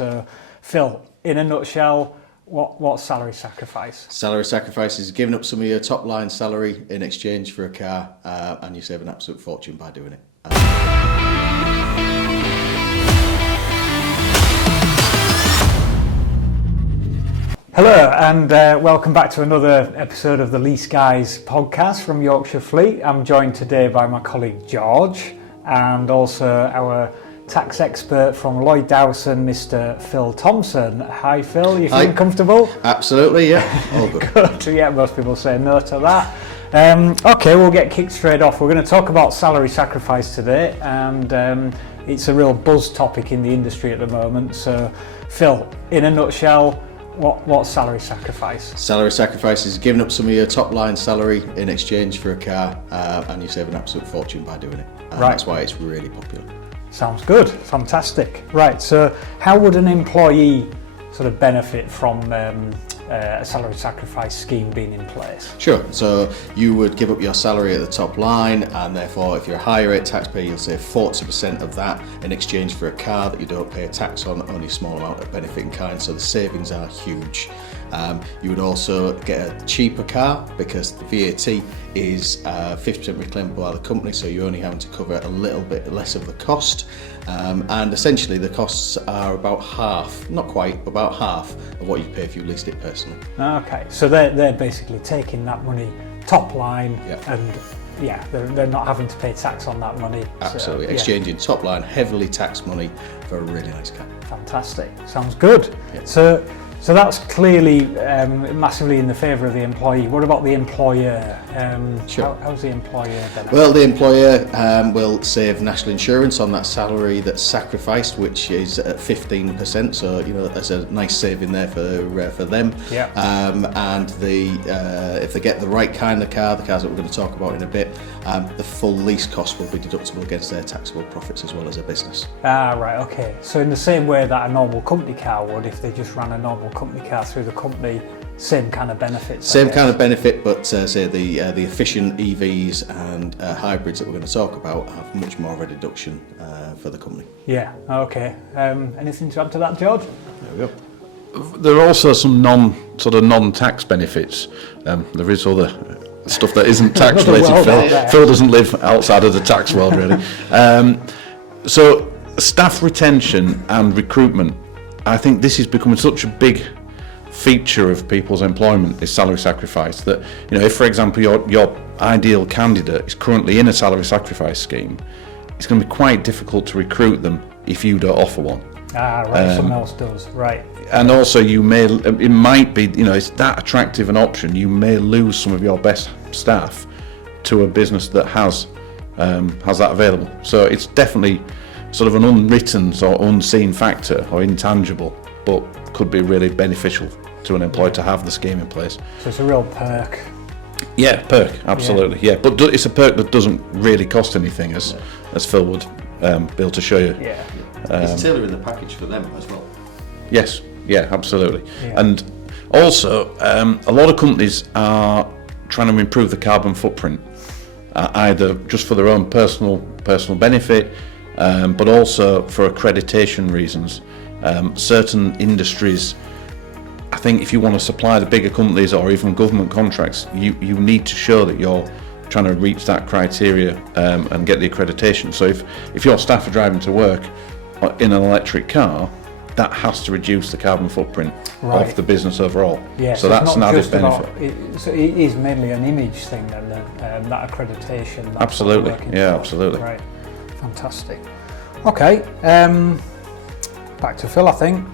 So, Phil, in a nutshell, what's salary sacrifice? Salary sacrifice is giving up some of your top line salary in exchange for a car, and you save an absolute fortune by doing it. Hello and welcome back to another episode of the Lease Guys podcast from Yorkshire Fleet. I'm joined today by my colleague George and also our tax expert from Lloyd Dowson, Mr. Phil Thompson. Hi Phil, you feeling comfortable? Absolutely, yeah. All good. Good. Yeah, most people say no to that. Okay, we'll get kicked straight off. We're going to talk about salary sacrifice today, and it's a real buzz topic in the industry at the moment. So Phil, in a nutshell, what's salary sacrifice? Salary sacrifice is giving up some of your top line salary in exchange for a car, and you save an absolute fortune by doing it. And Right. That's why it's really popular. Sounds good, fantastic. Right, so how would an employee sort of benefit from a salary sacrifice scheme being in place? Sure, so you would give up your salary at the top line, and therefore if you're a higher rate taxpayer, you'll save 40% of that in exchange for a car that you don't pay a tax on, only a small amount of benefit in kind, so the savings are huge. You would also get a cheaper car because the VAT is 50% reclaimable by the company, so you're only having to cover a little bit less of the cost. And essentially the costs are about half, not quite, but about half of what you pay if you leased it personally. Okay, so they're basically taking that money top line, and they're not having to pay tax on that money. Absolutely, So, exchanging top line, heavily taxed money for a really nice car. Fantastic, sounds good. Yeah. So that's clearly massively in the favour of the employee. What about the employer? Sure. How's the employer benefit? Well, the employer will save national insurance on that salary that's sacrificed, which is at 15%. So that's a nice saving there for them. Yeah. And if they get the right kind of car, the cars that we're going to talk about in a bit, the full lease cost will be deductible against their taxable profits as well as a business. Right. Okay. So in the same way that a normal company car would, if they just ran a normal company car through the company, same kind of benefits. Same kind of benefit, but say the efficient EVs and hybrids that we're going to talk about have much more of a deduction for the company. Yeah. Okay. Anything to add to that, George? There we go. There are also some non-tax benefits. There is other stuff that isn't tax related. Phil doesn't live outside of the tax world really. So staff retention and recruitment, I think this is becoming such a big feature of people's employment, is salary sacrifice, that if for example your ideal candidate is currently in a salary sacrifice scheme, it's going to be quite difficult to recruit them if you don't offer one. Right, someone else does, right. And also it might be, it's that attractive an option, you may lose some of your best staff to a business that has that available. So it's definitely sort of an unwritten or unseen factor or intangible, but could be really beneficial to an employer to have the scheme in place. So it's a real perk. Yeah, perk, absolutely, yeah. But it's a perk that doesn't really cost anything, as Phil would be able to show you. Yeah. It's tailoring the package for them as well. Yes, yeah, absolutely. Yeah. And also, a lot of companies are trying to improve the carbon footprint, either just for their own personal benefit, but also for accreditation reasons. Certain industries, I think if you want to supply the bigger companies or even government contracts, you need to show that you're trying to reach that criteria and get the accreditation. So if your staff are driving to work in an electric car, that has to reduce the carbon footprint of the business overall. Yeah, so that's an added benefit. So it is mainly an image thing then, that accreditation. Absolutely, yeah, absolutely. Right, fantastic. Okay, back to Phil, I think.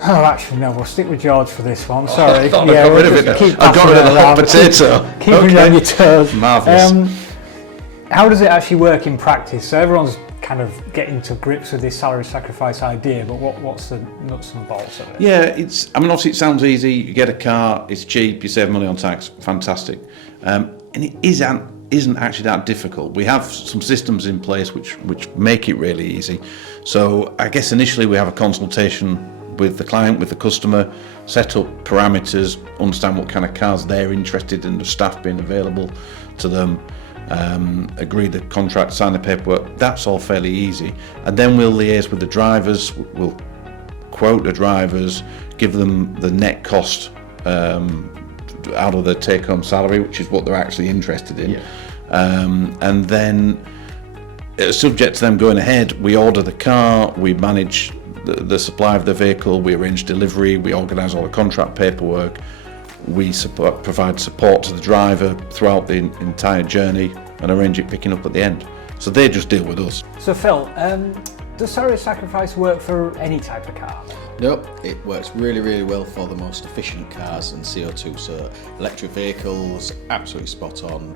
Actually, no, we'll stick with George for this one. Sorry. I got rid of it. I got rid of the hot potato. Keeping you on your toes. Marvellous. How does it actually work in practice? So everyone's kind of getting to grips with this salary sacrifice idea, but what's the nuts and bolts of it? Yeah, obviously it sounds easy. You get a car, it's cheap, you save money on tax, fantastic. And it isn't actually that difficult. We have some systems in place which make it really easy. So I guess initially we have a consultation with the client, with the customer, set up parameters, understand what kind of cars they're interested in, the staff being available to them. agree the contract, sign the paperwork. That's all fairly easy. And then we'll liaise with the drivers, we'll quote the drivers, give them the net cost out of their take-home salary, which is what they're actually interested in. And then, subject to them going ahead, we order the car, we manage the supply of the vehicle, we arrange delivery, we organise all the contract paperwork, we provide support to the driver throughout the entire journey and arrange it picking up at the end. So they just deal with us. So Phil, does salary sacrifice work for any type of car? Nope, it works really, really well for the most efficient cars and CO2. So electric vehicles, absolutely spot on,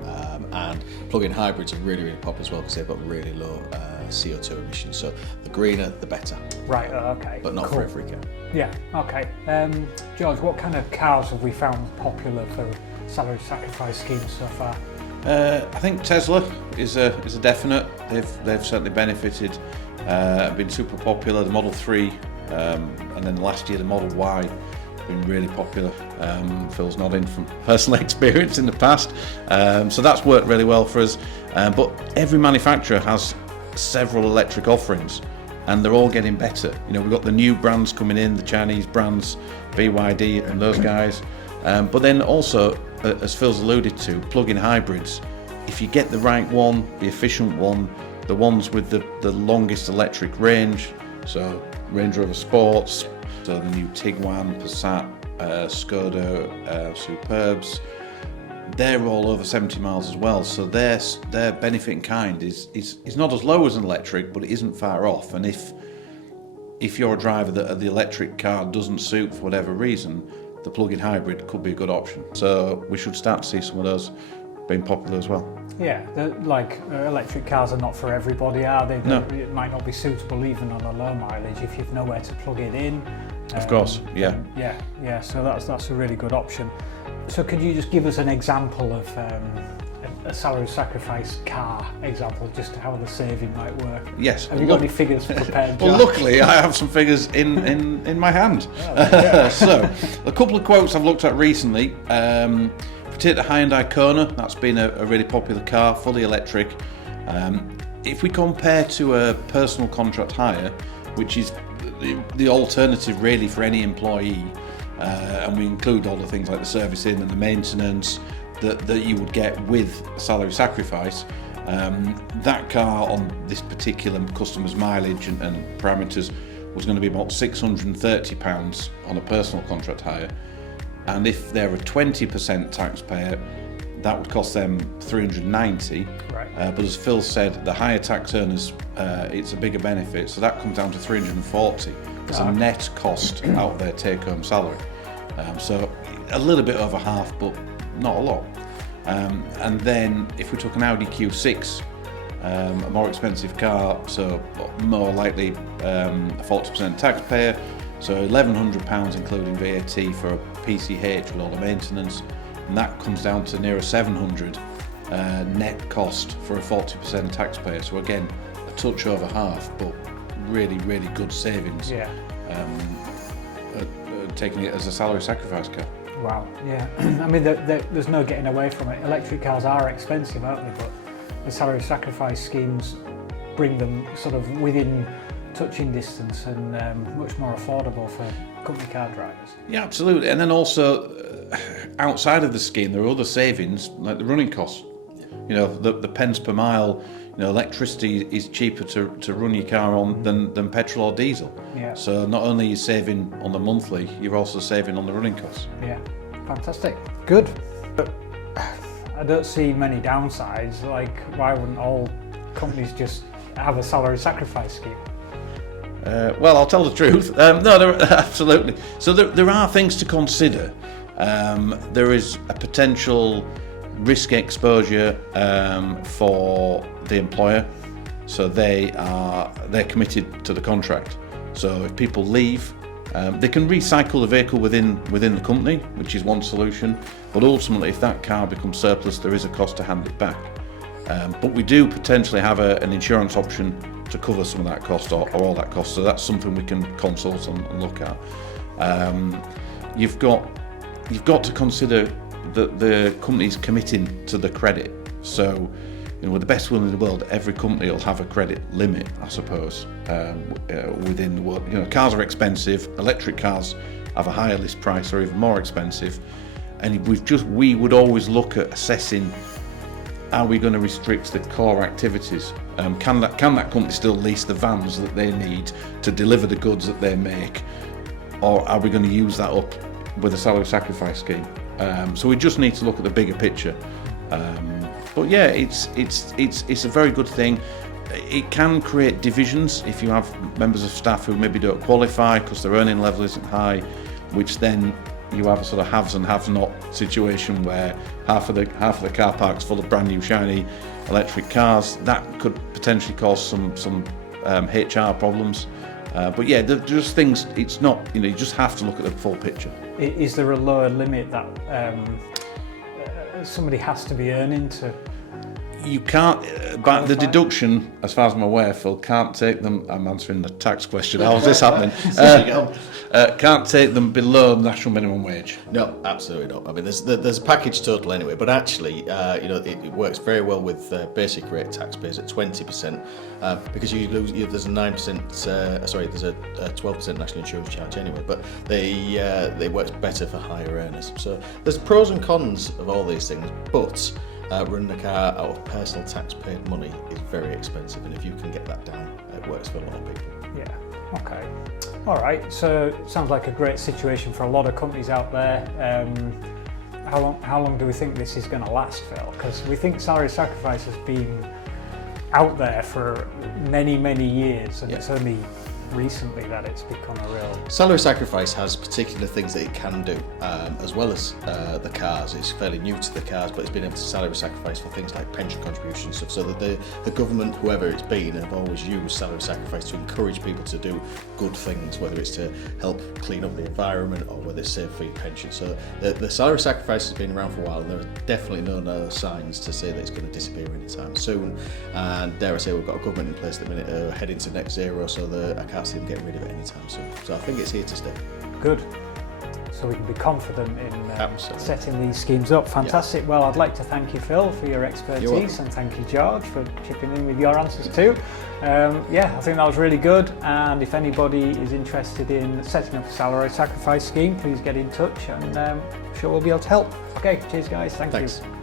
and plug-in hybrids are really, really popular as well because they've got really low CO2 emissions. So the greener, the better. Right. Okay. But not cool. for every car. Yeah. Okay. George, what kind of cars have we found popular for salary sacrifice schemes so far? I think Tesla is a definite. They've certainly benefited. Been super popular. The Model 3. And then last year the Model Y been really popular. Phil's nodding from personal experience in the past. So that's worked really well for us. But every manufacturer has several electric offerings and they're all getting better. You know, we've got the new brands coming in, the Chinese brands, BYD and those guys. But then also, as Phil's alluded to, plug-in hybrids. If you get the right one, the efficient one, the ones with the longest electric range, so Range Rover Sports, so the new Tiguan, Passat, Skoda, Superbs, they're all over 70 miles as well. So their benefit in kind is not as low as an electric, but it isn't far off. And if you're a driver that the electric car doesn't suit for whatever reason, the plug-in hybrid could be a good option. So we should start to see some of those being popular as well. Yeah, electric cars are not for everybody, are they? No. It might not be suitable even on a low mileage if you've nowhere to plug it in. Of course, yeah. Yeah. So that's a really good option. So could you just give us an example of a salary sacrifice car example, just how the saving might work? Yes. Have you got any figures prepared? Well, luckily I have some figures in my hand. So a couple of quotes I've looked at recently. If we take the Hyundai Kona, that's been a really popular car, fully electric. If we compare to a personal contract hire, which is the alternative really for any employee, and we include all the things like the servicing and the maintenance that you would get with salary sacrifice, that car on this particular customer's mileage and parameters was going to be about £630 on a personal contract hire. And if they're a 20% taxpayer, that would cost them $390. Right. But as Phil said, the higher tax earners, it's a bigger benefit, so that comes down to $340 as a net cost out of their take-home salary. So a little bit over half, but not a lot. And then if we took an Audi Q6, a more expensive car, so more likely a 40% taxpayer, so £1,100 including VAT for a PCH with all the maintenance, and that comes down to nearer $700 net cost for a 40% taxpayer. So again, a touch over half, but really, really good savings. Yeah. Taking it as a salary sacrifice car. Wow. Yeah. I mean, there's no getting away from it. Electric cars are expensive, aren't they? But the salary sacrifice schemes bring them sort of within touching distance and much more affordable for company car drivers. Yeah, absolutely. And then also outside of the scheme, there are other savings like the running costs. You know, the pence per mile. You know, electricity is cheaper to run your car on than petrol or diesel. Yeah. So not only are you saving on the monthly, you're also saving on the running costs. Yeah, fantastic. Good. But I don't see many downsides. Like, why wouldn't all companies just have a salary sacrifice scheme? Well, I'll tell the truth. No, absolutely. So there are things to consider. There is a potential risk exposure for the employer, so they're committed to the contract. So if people leave, they can recycle the vehicle within the company, which is one solution. But ultimately, if that car becomes surplus, there is a cost to hand it back. But we do potentially have an insurance option to cover some of that cost or all that cost. So that's something we can consult and look at. You've got to consider that the company's committing to the credit. So with the best will in the world, every company will have a credit limit, I suppose, within the world. Cars are expensive. Electric cars have a higher list price or even more expensive. And we would always look at assessing, are we going to restrict the core activities? Can that company still lease the vans that they need to deliver the goods that they make, or are we going to use that up with a salary sacrifice scheme? So we just need to look at the bigger picture. But yeah, it's a very good thing. It can create divisions if you have members of staff who maybe don't qualify because their earning level isn't high, which then you have a sort of haves and have-not situation where half of the car park's full of brand new shiny electric cars. That could potentially cause some HR problems. But yeah, they're just things. It's not, you just have to look at the full picture. Is there a lower limit that somebody has to be earning to? You can't, but the deduction, as far as I'm aware, Phil, can't take them. I'm answering the tax question. How's this happening? Can't take them below national minimum wage. No, absolutely not. I mean, there's a package total anyway, but actually, it works very well with basic rate taxpayers at 20%, because you lose. There's a 9%. There's a 12% national insurance charge anyway, but it works better for higher earners. So there's pros and cons of all these things, but running a car out of personal tax-paid money is very expensive, and if you can get that down, it works for a lot of people. Yeah. Okay. All right. So it sounds like a great situation for a lot of companies out there. How long do we think this is going to last, Phil? Because we think salary sacrifice has been out there for many years, and it's only recently that it's become a real... Salary sacrifice has particular things that it can do, as well as the cars. It's fairly new to the cars, but it's been able to salary sacrifice for things like pension contributions stuff. So that the government, whoever it's been, have always used salary sacrifice to encourage people to do good things, whether it's to help clean up the environment or whether it's save for your pension. So the salary sacrifice has been around for a while, and there are definitely no signs to say that it's going to disappear anytime soon. And dare I say, we've got a government in place at the minute heading to net zero, so I can't see them getting rid of it anytime soon. So I think it's here to stay. Good. So we can be confident in setting these schemes up. Fantastic. Yeah. Well, I'd like to thank you, Phil, for your expertise, and thank you, George, for chipping in with your answers too. I think that was really good. And if anybody is interested in setting up a salary sacrifice scheme, please get in touch, and I'm sure we'll be able to help. Okay, cheers, guys. Thanks. You.